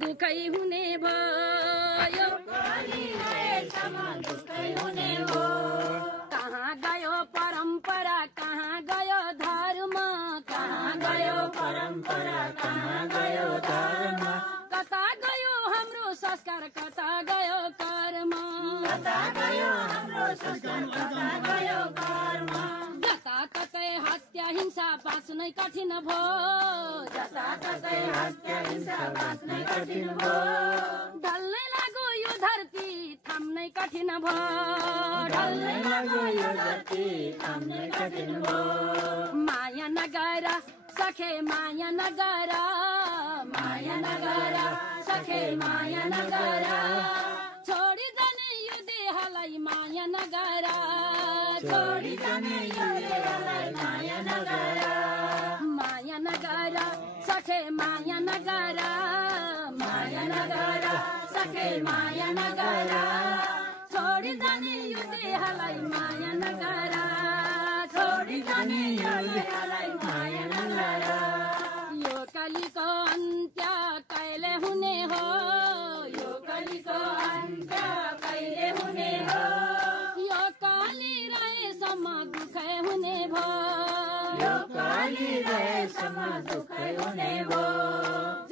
दुखै हुने भयो कहाँ गयो परम्परा कहाँ गयो धर्म कहाँ गयो परम्परा कहाँ गयो धर्म कता गयो हाम्रो संस्कार कता गयो कर्म कता गयो हाम्रो संस्कार कता गयो कर्म जताततै हत्या हिंसा बाँच्नै कठिन भयो जताततै हत्या हिंसा बाँच्नै कठिन भयो ढल्नै लाग्यो यो धरती थाम्नै कठिन भयो ढल्नै लाग्यो यो धरती थाम्नै कठिन भयो माया नगर सखे माया नगर माया नगर सखे माया नगर छोडी जाने यो देहलाई माया नगर छोडी जाने यो देहलाई माया नगर माया नगर सखे माया नगर माया नगर सखे माया नगर छोडी जाने यो देहलाई माया नगर छोडी जाने यो देहलाई माया नगर यो कलिको अन्त्य कहिले हुने हो यो कलिको अन्त्य कहिले हुने हो यो कली रहेसम्म दुखै हुने भो यो कली रहेसम्म दुखै हुने भो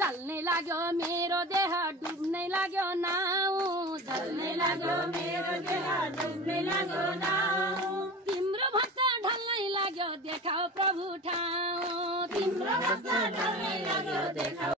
जल्नै लाग्यो मेरो देह डुब्नै लाग्यो नाउ जल्नै लाग्यो मेरो देह डुब्नै लाग्यो नाउ तिम्रो भक्त ढल्नै लाग्यो देखाऊ प्रभु ठाउँ तिम्रो भक्त ढल्नै लाग्यो देखाऊ